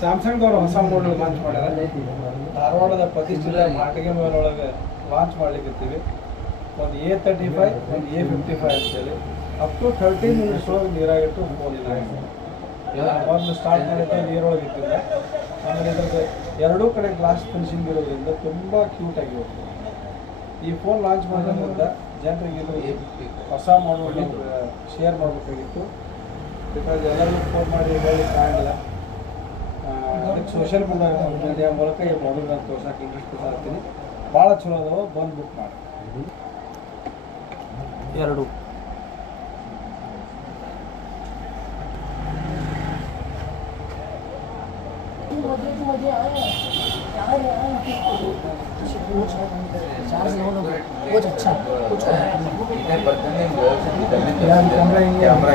ಸ್ಯಾಮ್ಸಂಗ್ದವರು ಹೊಸ model launch ಮಾಡ್ಯಾರ. ಧಾರವಾಡದ ಪ್ರತಿಷ್ಠಿತ ಮಾಟಿಗೆ ಮೊಬೈಲ್ ಒಳಗೆ ಲಾಂಚ್ ಮಾಡ್ಲಿಕ್ಕಿರ್ತೀವಿ. ಒಂದು A35 ಒಂದು A55 ಅಂತೇಳಿ ಅಪ್ ಟು 13 ಮಿನಿಟ್ಸ್ ಒಳಗೆ ನೀರಾಗಿಟ್ಟು ಫೋನ್ ಒಂದು ಸ್ಟಾರ್ಟ್ ಮಾಡಿದ್ದೆ ನೀರೊಳಗೆ ಇಟ್ಟಿದ್ದೆ. ಆಮೇಲೆ ಇದ್ರದ್ದು ಎರಡೂ ಕಡೆ ಗ್ಲಾಸ್ ಫಿನಿಶಿಂಗ್ ಇರೋದ್ರಿಂದ ತುಂಬ ಕ್ಯೂಟಾಗಿ ಹೋಗ್ತದೆ. ಈ ಫೋನ್ ಲಾಂಚ್ ಮಾಡೋದ್ರಿಂದ ಜನರಿಗೆ ಇದು ಹೊಸ ಮಾಡಲ್ ಶೇರ್ ಮಾಡಬೇಕಾಗಿತ್ತು. ಬಿಕಾಸ್ ಎಲ್ಲರಿಗೂ ಫೋನ್ ಮಾಡಿ ಹೇಳಲಿಕ್ಕೆ ಆಗಿಲ್ಲ. ಅದಕ್ಕೆ ಸೋಷಿಯಲ್ ಮೀಡಿಯಾ ಮೂಲಕ ಈ ಮಾಡಲ್ ನಾನು ತೋರ್ಸೋಕೆ ಇಂಟ್ರೆಸ್ಟ್ ತೋರಿಸ್ತೀನಿ. ಭಾಳ ಚಲೋ ಅದಾವೆ, ಬಂದು ಬುಕ್ ಮಾಡಿ. ಎರಡು कैमरा